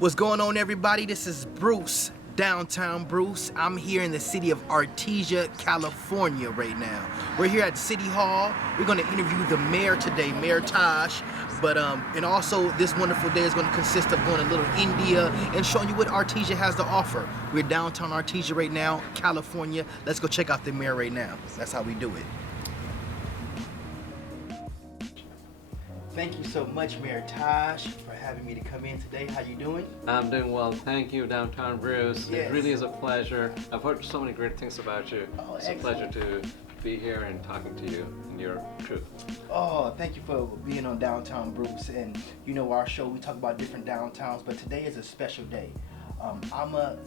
What's going on, everybody? This is Bruce, downtown Bruce. I'm here in the city of Artesia, California right now. We're here at City Hall. We're going to interview the mayor today, Mayor Taj. And also this wonderful day is going to consist of going to Little India and showing you what Artesia has to offer. We're downtown Artesia right now, California. Let's go check out the mayor right now. That's how we do it. Thank you so much, Mayor Taj, for having me to come in today. How you doing? I'm doing well. Thank you, downtown Bruce. Yes. It really is a pleasure. I've heard so many great things about you. Oh, it's excellent. a pleasure to be here and talking to you and your crew. Oh, thank you for being on Downtown Bruce. And you know our show, we talk about different downtowns, but today is a special day. I'm a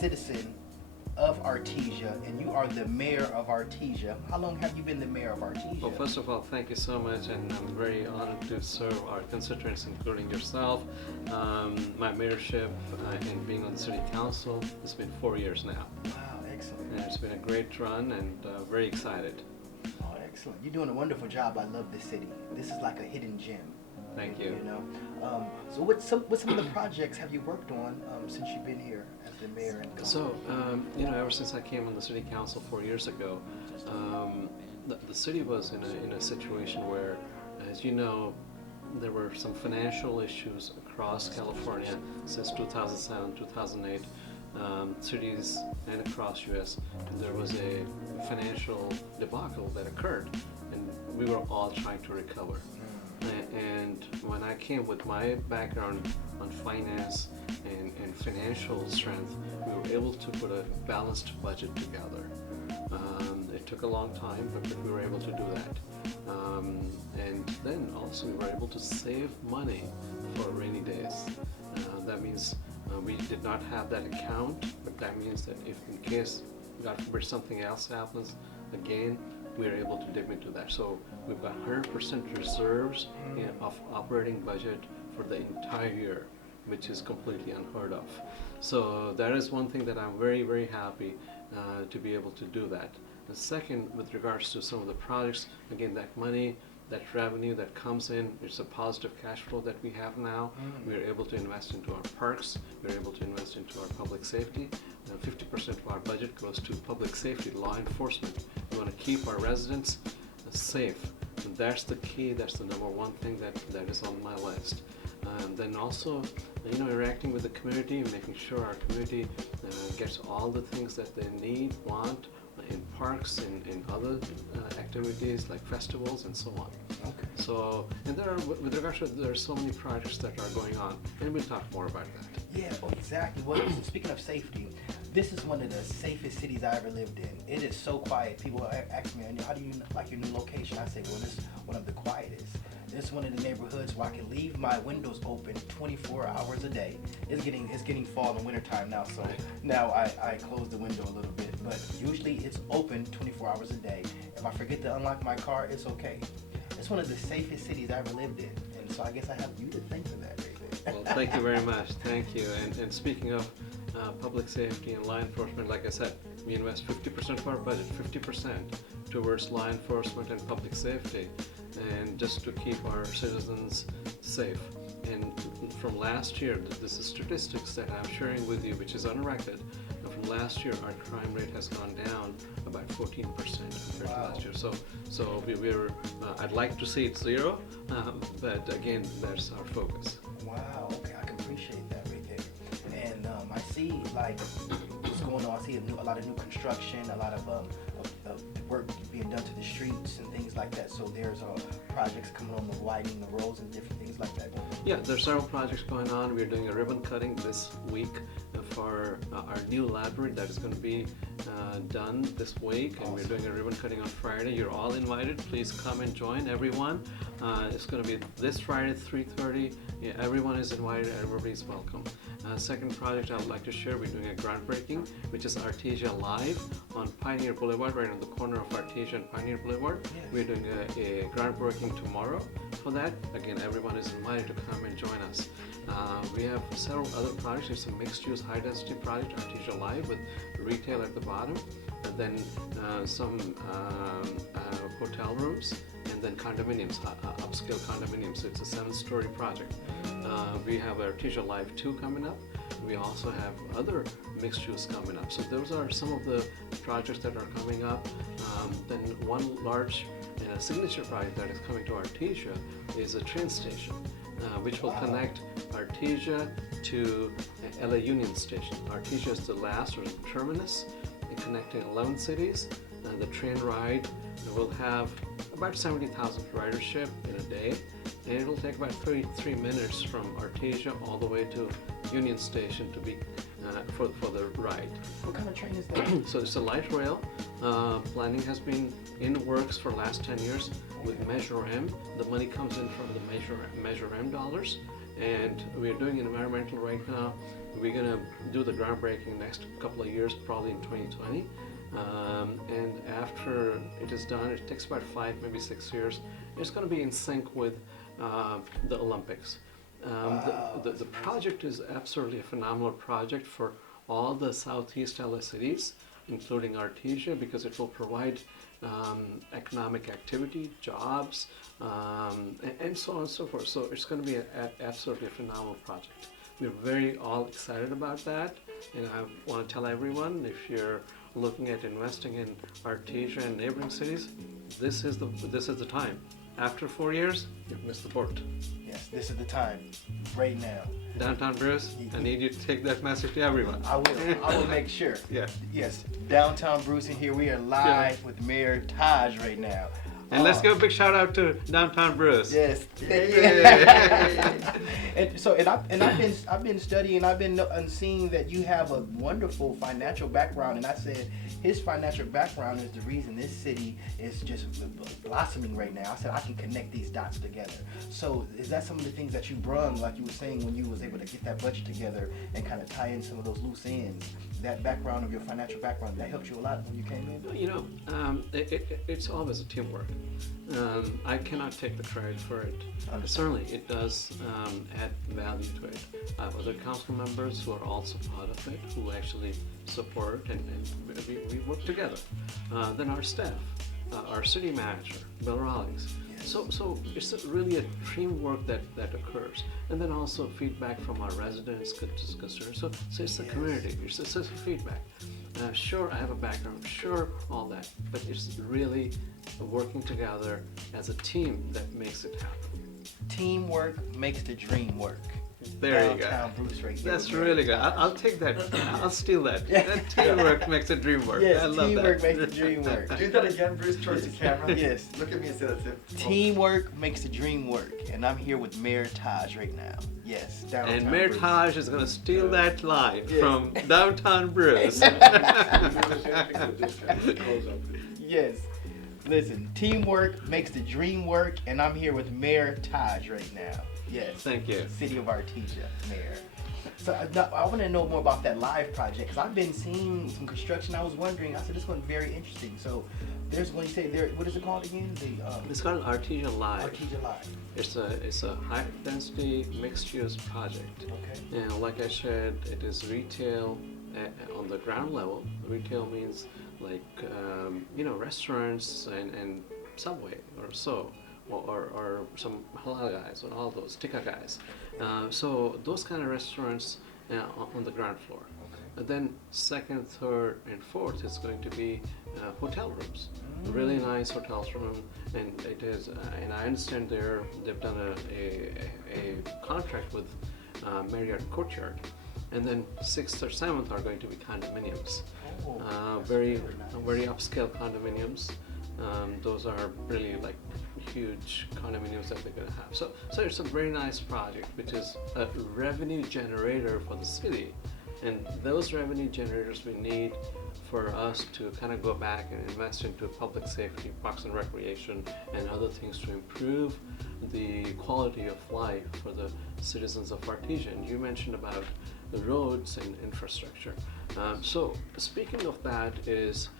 citizen of Artesia, and you are the mayor of Artesia. How long have you been the mayor of Artesia? Well, first of all, thank you so much, and I'm very honored to serve our constituents, including yourself. My mayorship and being on the city council, it's been 4 years now. Wow, excellent. And it's been a great run, and very excited. Oh, excellent. You're doing a wonderful job. I love this city. This is like a hidden gem. Thank you. You know, so what some of the projects have you worked on since you've been here as the mayor? And So, ever since I came on the city council 4 years ago, the city was in a situation where, as you know, there were some financial issues across California since 2007, 2008, cities and across U.S. And there was a financial debacle that occurred, and we were all trying to recover. And when I came with my background on finance and financial strength, we were able to put a balanced budget together. It took a long time, but we were able to do that. And then also we were able to save money for rainy days. That means we did not have that account, but that means that if in case, God forbid, something else happens, again, we are able to dip into that. So we've got 100% reserves of operating budget for the entire year, which is completely unheard of. So that is one thing that I'm very, very happy to be able to do that. The second, with regards to some of the projects, again, that money, that revenue that comes in, it's a positive cash flow that we have now. We're able to invest into our parks, we're able to invest into our public safety. 50% of our budget goes to public safety, law enforcement. We want to keep our residents safe. And that's the key, that's the number one thing that is on my list. Then also, interacting with the community, making sure our community gets all the things that they need, want, in parks and other activities like festivals and so on. Okay. So, and with regards to, there are so many projects that are going on, and we'll talk more about that. Yeah, well, exactly. Well, speaking of safety, this is one of the safest cities I ever lived in. It is so quiet. People ask me, how do you like your new location? I say, well, this is one of the quietest. It's one of the neighborhoods where I can leave my windows open 24 hours a day. It's getting fall and winter time now, so now I close the window a little bit. But usually it's open 24 hours a day. If I forget to unlock my car, it's okay. It's one of the safest cities I ever lived in, and so I guess I have you to thank for that, baby. Well, thank you very much. Thank you. And speaking of public safety and law enforcement, like I said, we invest 50% of our budget, 50% towards law enforcement and public safety, and just to keep our citizens safe. And from last year, this is statistics that I'm sharing with you, which is unrecord. From last year, our crime rate has gone down about 14% compared to last year. So we're I'd like to see it zero, but again, that's our focus. Wow, okay, I can appreciate that right there. And I see like what's going on. I see a lot of new construction, a lot of work being done to the streets and things like that. So there's projects coming on the widening the roads and different things like that. Yeah, there's several projects going on. We're doing a ribbon cutting this week for our new library that is going to be done this week, and we're doing a ribbon cutting on Friday. You're all invited. Please come and join, everyone. It's going to be this Friday at 3:30. Yeah, everyone is invited. Everybody's welcome. Second project I would like to share, we're doing a groundbreaking, which is Artesia Live on Pioneer Blvd, right on the corner of Artesia and Pioneer Blvd. Yes. We're doing a groundbreaking tomorrow for that. Again, everyone is invited to come and join us. We have several other projects. It's a mixed-use, high-density project, Artesia Live, with retail at the bottom, and then some hotel rooms, and then condominiums, upscale condominiums. So it's a 7-story project. We have Artesia Live 2 coming up. We also have other mixed use coming up. So those are some of the projects that are coming up. Then one large and a signature project that is coming to Artesia is a train station, which will connect Artesia to LA Union Station. Artesia is the last or the terminus connecting 11 cities. The train ride will have about 70,000 ridership in a day, and it will take about 33 minutes from Artesia all the way to Union Station to be for the ride. What kind of train is that? So it's a light rail. Planning has been in the works for the last 10 years with Measure M. The money comes in from the Measure M dollars, and we're doing an environmental right now. We're going to do the groundbreaking next couple of years, probably in 2020. And after it is done, it takes about 5, maybe 6 years. It's going to be in sync with the Olympics. The project is absolutely a phenomenal project for all the Southeast LA cities, including Artesia, because it will provide economic activity, jobs, and so on and so forth. So it's going to be absolutely a phenomenal project. We're very all excited about that, and I want to tell everyone, if you're looking at investing in Artesia and neighboring cities, this is the time. After 4 years, you've missed the boat. Yes, this is the time, right now. Downtown Bruce, I need you to take that message to everyone. I will. I will make sure. Yeah. Yes, Downtown Bruce, and here we are live with Mayor Taj right now. And let's give a big shout out to Downtown Bruce. Yes. I've been studying. I've been seeing that you have a wonderful financial background, and I said his financial background is the reason this city is just blossoming right now. I said I can connect these dots together. So is that some of the things that you brung, like you were saying, when you was able to get that budget together and kind of tie in some of those loose ends? That background of your financial background, that helped you a lot when you came in? You know, it's always a teamwork. I cannot take the credit for it. Certainly, it does add value to it. I have other council members who are also part of it, who actually support, and we work together. Then our staff, our city manager, Bill Rawlings. So it's really a teamwork that occurs, and then also feedback from our residents, concerns. So it's the community. It's a feedback. Sure, I have a background. Sure, all that, but it's really working together as a team that makes it happen. Teamwork makes the dream work. There you go. Downtown Bruce right here. That's really good. I'll take that. I'll steal that. Teamwork makes the dream work. Yes, I love teamwork that. makes the dream work. Do that again, Bruce, towards the camera. Yes. Look at me and say that's it. Teamwork makes the dream work, and I'm here with Mayor Taj right now. Yes, Downtown And Mayor Bruce. Taj is going to steal that line Yes. from Downtown Bruce. Yes. Listen, teamwork makes the dream work, and I'm here with Mayor Taj right now. Yes. Thank you. City of Artesia, Mayor. So I want to know more about that live project, because I've been seeing some construction. I was wondering, I said this one's very interesting. So there's when you say there, what is it called again? It's called Artesia Live. Artesia Live. It's a high density mixed use project. Okay. And like I said, it is retail on the ground level. Retail means like restaurants and Subway or so, or some halal guys and all those tikka guys. So those kind of restaurants on the ground floor. And then second, third, and fourth is going to be hotel rooms. Really nice hotel room, and it is. And I understand they've done a contract with Marriott Courtyard, and then sixth or seventh are going to be condominiums. Very upscale condominiums. Those are really like huge condominiums that they're going to have. So it's a very nice project, which is a revenue generator for the city. And those revenue generators we need for us to kind of go back and invest into public safety, parks and recreation, and other things to improve the quality of life for the citizens of Artesia. And you mentioned about the roads and infrastructure. So speaking of that is,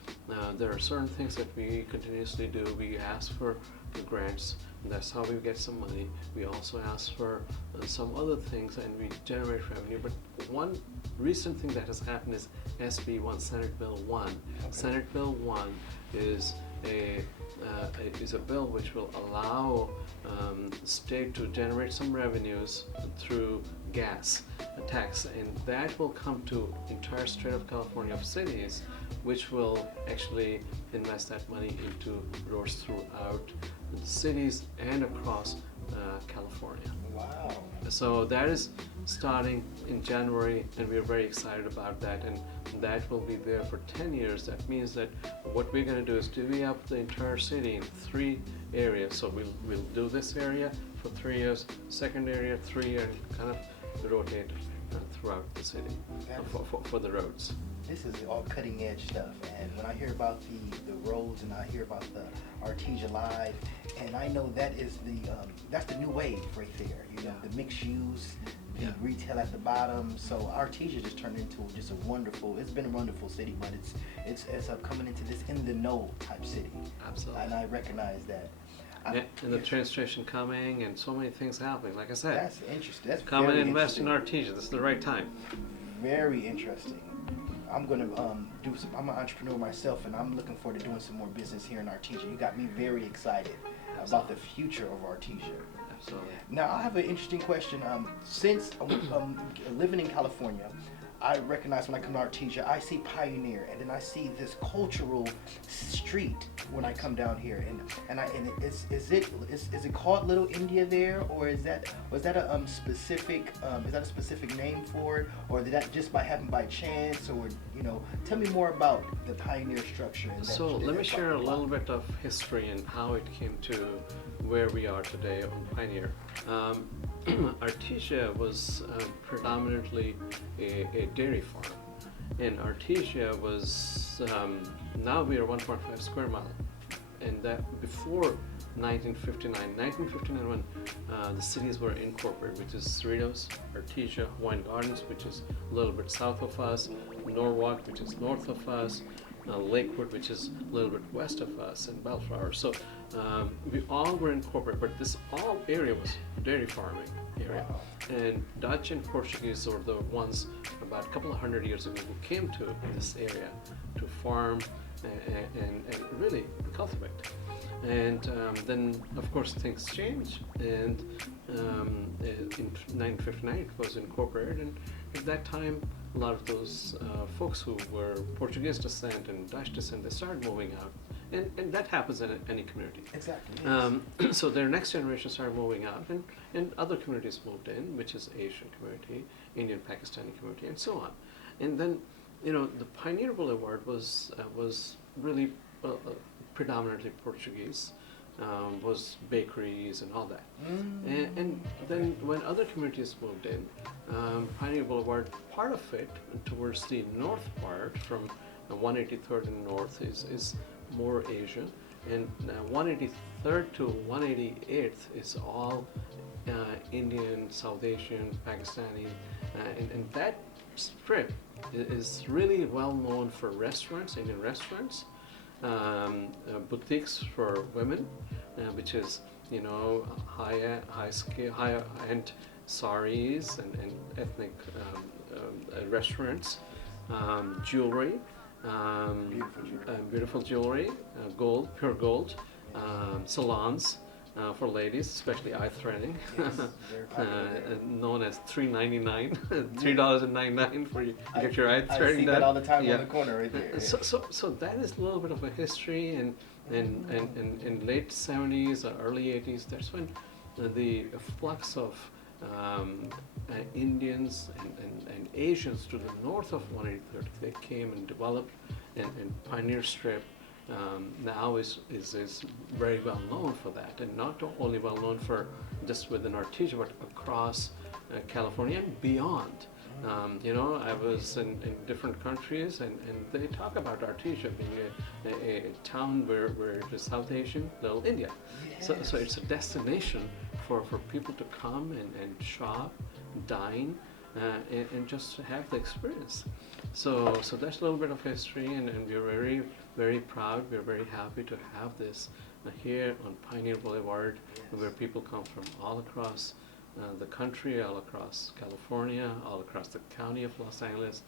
there are certain things that we continuously do. We ask for grants, and that's how we get some money. We also ask for some other things, and we generate revenue. But one recent thing that has happened is SB 1, Senate Bill 1. Okay. Senate Bill 1 is is a bill which will allow the state to generate some revenues through gas tax, and that will come to entire state of California of cities, which will actually invest that money into roads throughout the cities and across California. Wow. So that is starting in January, and we are very excited about that, and that will be there for 10 years. That means that what we're going to do is divvy up the entire city in 3 areas. So we'll do this area for 3 years, second area 3 years, and kind of rotate throughout the city for the roads. This is all cutting edge stuff, and when I hear about the roads and I hear about the Artesia Live, and I know that is that's the new wave right there. You know, the mixed use, the retail at the bottom. So Artesia just turned into just a wonderful. It's been a wonderful city, but it's coming into this in the know type city. Absolutely. And I recognize that. And the train station coming, and so many things happening. Like I said, That's interesting. That's come and very invest in interesting. Artesia. This is the right time. Very interesting. I'm gonna I'm an entrepreneur myself, and I'm looking forward to doing some more business here in Artesia. You got me very excited about the future of Artesia. Absolutely. Now I have an interesting question. Since living in California, I recognize when I come to Artesia, I see Pioneer, and then I see this cultural street when I come down here, and is it called Little India there, or was that a specific name for it, or did that just happen by chance, or tell me more about the Pioneer structure. And So let me share a little bit of history and how it came to where we are today on Pioneer. Artesia was predominantly a dairy farm, and Artesia was now we are 1.5 square mile, and that before 1959 when the cities were incorporated, which is Cerritos, Artesia, Hawaiian Gardens, which is a little bit south of us, Norwalk, which is north of us, Lakewood, which is a little bit west of us, and Bellflower. So we all were incorporated, but this all area was dairy farming area. Wow. And Dutch and Portuguese were the ones about a couple of hundred years ago who came to this area to farm and really cultivate. And then, of course, things changed, and in 1959 it was incorporated, and at that time a lot of those folks who were Portuguese descent and Dutch descent, they started moving out, and that happens in any community. Exactly. Yes. So their next generation started moving out, and other communities moved in, which is Asian community, Indian Pakistani community, and so on. And then, the Pioneer Boulevard was really predominantly Portuguese, was bakeries and all that. And then when other communities moved in, Pioneer Boulevard, part of it towards the north part from 183rd and north is more Asian, and 183rd to 188th is all Indian, South Asian, Pakistani, and that strip is really well known for restaurants, Indian restaurants, boutiques for women, which is high-end saris and ethnic restaurants, jewelry, beautiful jewelry, gold, pure gold, salons for ladies, especially eye threading, Yes, very popular. known as $3.99, $3.99 for you to get your eye threading I see done. that all the time Yeah. on the corner right there. So that is a little bit of a history, and in late 70s or early 80s, that's when the flux of Indians and Asians to the north of 183rd, they came and developed, and Pioneer Strip now is very well known for that, and not only well known for just within Artesia, but across California and beyond. I was in different countries, and they talk about Artesia being a town where it is South Asian, Little India. So it's a destination for people to come and shop, dine, and just have the experience. So that's a little bit of history, and we're very, very proud, we're very happy to have this here on Pioneer Boulevard, where people come from all across the country, all across California, all across the county of Los Angeles,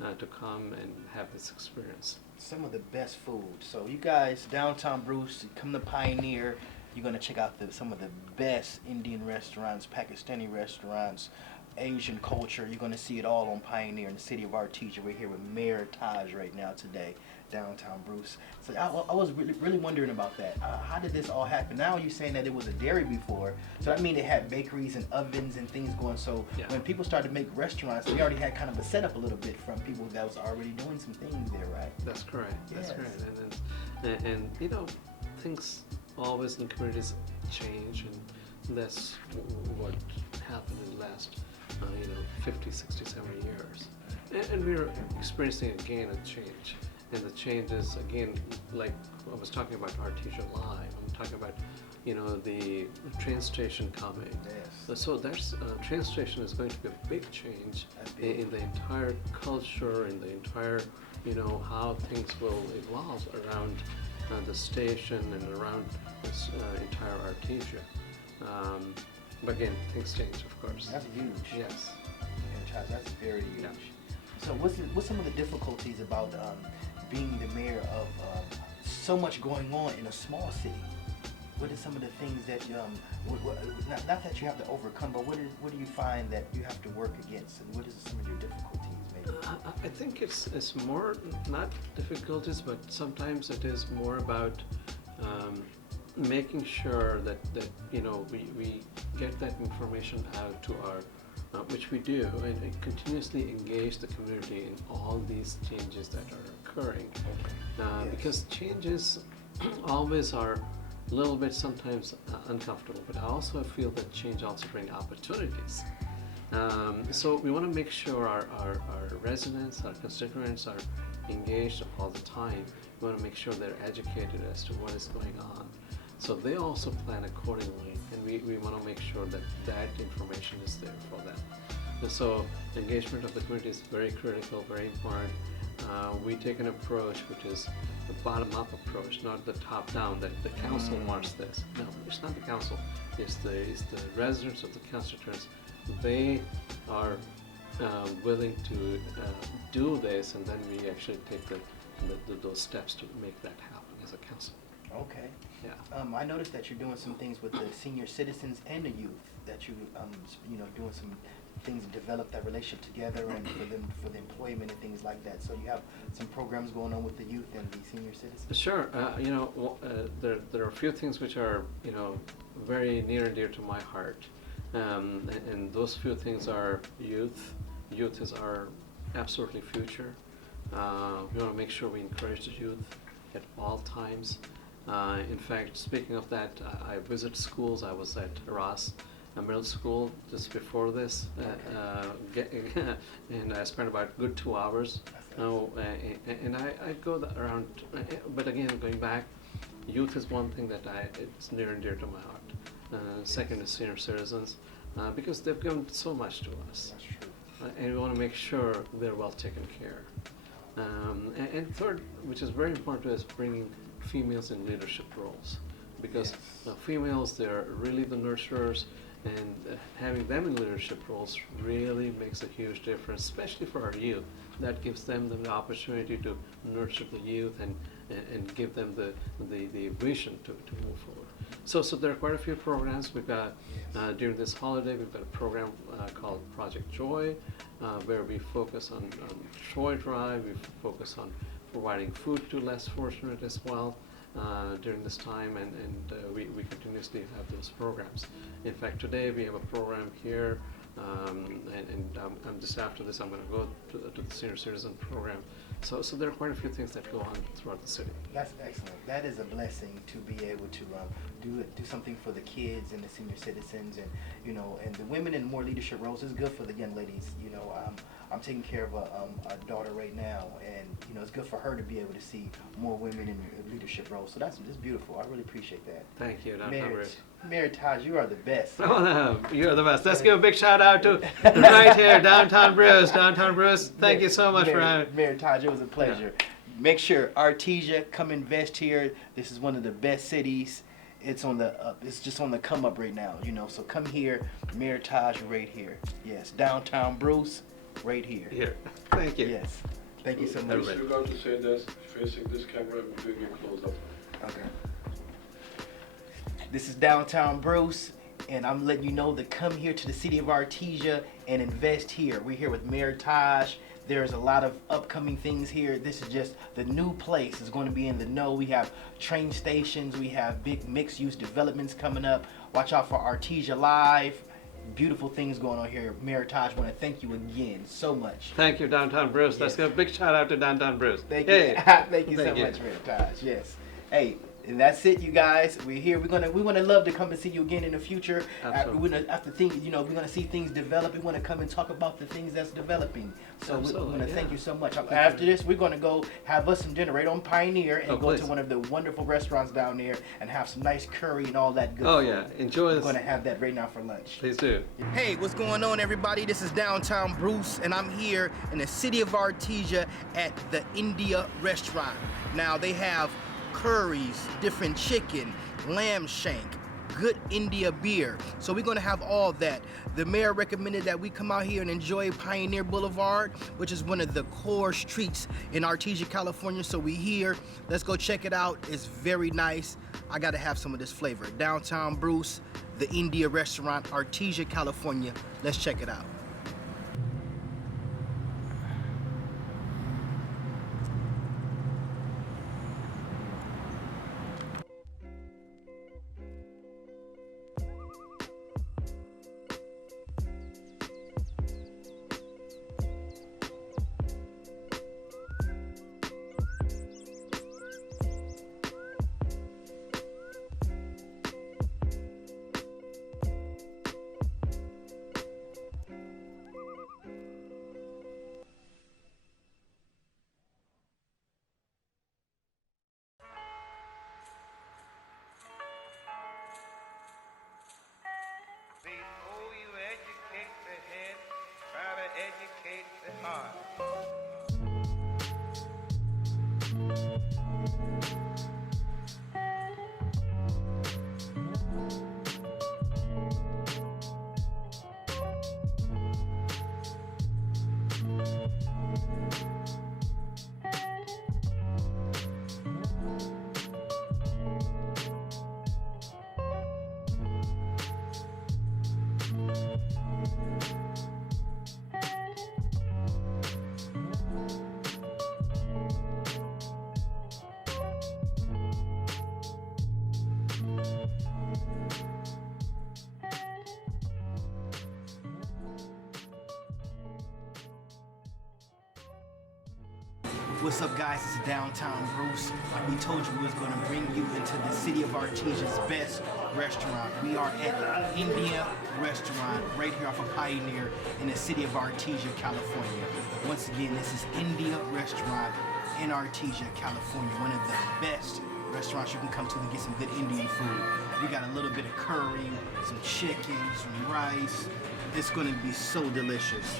to come and have this experience. Some of the best food. So you guys, downtown Bruce, come to Pioneer. You're gonna check out some of the best Indian restaurants, Pakistani restaurants, Asian culture. You're gonna see it all on Pioneer in the city of Artesia. We're here with Mayor Taj right now today, downtown Bruce. So I was really wondering about that. How did this all happen? Now you're saying that it was a dairy before, so that means they had bakeries and ovens and things going. So Yeah. when people started to make restaurants, they already had kind of a setup a little bit from people that was already doing some things there, right? That's correct. That's Yes. correct. And you know, things always in communities change, and that's what happened in the last 50, 60, 70 years. And we're experiencing again a change. And the change is again, like I was talking about Artesia Live. I'm talking about, the train station coming. Yes. So that's train station is going to be a big change in the entire culture, in the entire, how things will evolve around the station and around this entire Artesia. But again, things change, of course. That's huge. Yes. Yeah, Charles, that's very huge. Yeah. So what's some of the difficulties about being the mayor of so much going on in a small city? What are some of the things that not that you have to overcome, but what do you find that you have to work against, and what is some of your difficulties maybe? I think it's more not difficulties, but sometimes it is more about making sure that we get that information out to our, which we do, and continuously engage the community in all these changes that are occurring. Yes. Because changes always are a little bit sometimes uncomfortable, but I also feel that change also brings opportunities. So we want to make sure our residents, our constituents are engaged all the time. We want to make sure they're educated as to what is going on. So they also plan accordingly, and we want to make sure that that information is there for them. And so engagement of the community is very critical, very important. We take an approach which is the bottom-up approach, not the top-down, that the council wants this. No, it's not the council. It's the residents of the constituents. They are willing to do this, and then we actually take those steps to make that happen as a council. Okay. Yeah. I noticed that you're doing some things with the senior citizens and the youth. That you doing some things to develop that relationship together, and for the employment and things like that. So you have some programs going on with the youth and the senior citizens. Sure. There are a few things which are very near and dear to my heart, and those few things are youth. Youth is our absolutely future. We want to make sure we encourage the youth at all times. In fact, speaking of that, I visit schools. I was at Ross Middle School just before this, and I spent about good 2 hours. And I go around, but again, going back, youth is one thing that it's near and dear to my heart. Second is senior citizens, because they've given so much to us. That's true. And we want to make sure they're well taken care. And third, which is very important to us, bringing females in leadership roles, because females, they're really the nurturers, and having them in leadership roles really makes a huge difference, especially for our youth. That gives them the opportunity to nurture the youth and give them the vision to move forward. So there are quite a few programs. We've got, during this holiday, we've got a program called Project Joy, where we focus on Joy Drive. We focus on providing food to less fortunate as well during this time, and we continuously have those programs. In fact, today we have a program here, and just after this I'm going to go to the senior citizen program. So there are quite a few things that go on throughout the city. That's excellent. That is a blessing to be able to do something for the kids and the senior citizens, and the women in more leadership roles is good for the young ladies. I'm taking care of a daughter right now, and it's good for her to be able to see more women in leadership roles. So that's beautiful. I really appreciate that. Thank you, Dr. Bruce. Mayor Taj, you are the best. Oh, no, you're the best. Let's give a big shout out to right here, downtown Bruce. Downtown Bruce, thank you so much for having me. Mayor Taj, it was a pleasure. Make sure Artesia, come invest here. This is one of the best cities. It's on the it's just on the come up right now, So come here, Mayor Taj right here. Yes, downtown Bruce. right here. Here. Thank you. Yes. Thank you so much. Everybody. You're going to say this, facing this camera, and doing your close up. Okay. This is Downtown Bruce, and I'm letting you know to come here to the city of Artesia and invest here. We're here with Mayor Taj. There's a lot of upcoming things here. This is just the new place. It's going to be in the know. We have train stations. We have big mixed-use developments coming up. Watch out for Artesia Live. Beautiful things going on here. Mayor Taj, want to thank you again so much. Thank you, Downtown Bruce. Let's Yes. give a big shout out to Downtown Bruce. Thank Hey. you. Thank you so Thank you. much, Mayor Taj. Yes. Hey, and that's it, you guys. We're here. We want to love to come and see you again in the future. Absolutely. After things, we're gonna see things develop. We want to come and talk about the things that's developing. So we Absolutely, want to yeah. thank you so much. Thank After you. this, we're gonna go have us some dinner right on Pioneer and Oh, go to please. one of the wonderful restaurants down there and have some nice curry and all that good. Oh food. yeah, enjoy We're this. gonna have that right now for lunch. Please do. Hey, what's going on, everybody? This is Downtown Bruce, and I'm here in the city of Artesia at the India restaurant. Now, they have curries, different chicken, lamb shank, good India beer. So we're gonna have all that. The mayor recommended that we come out here and enjoy Pioneer Boulevard, which is one of the core streets in Artesia, California. So we here, let's go check it out. It's very nice. I gotta have some of this flavor. Downtown Bruce, the India restaurant, Artesia, California. Let's check it out. Before you educate the head, try to educate the heart. What's up, guys? It's Downtown Bruce. Like we told you, we was going to bring you into the city of Artesia's best restaurant. We are at India Restaurant right here off of Pioneer in the city of Artesia, California. Once again, this is India Restaurant in Artesia, California. One of the best restaurants you can come to get some good Indian food. We got a little bit of curry, some chicken, some rice. It's going to be so delicious.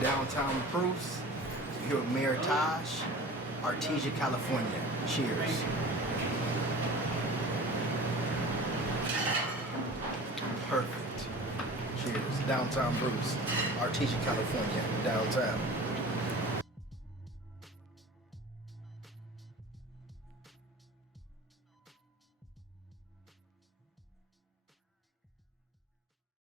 Downtown Bruce, here with Mayor Taj, Artesia, California. Cheers. Perfect. Cheers. Downtown Bruce, Artesia, California. Downtown.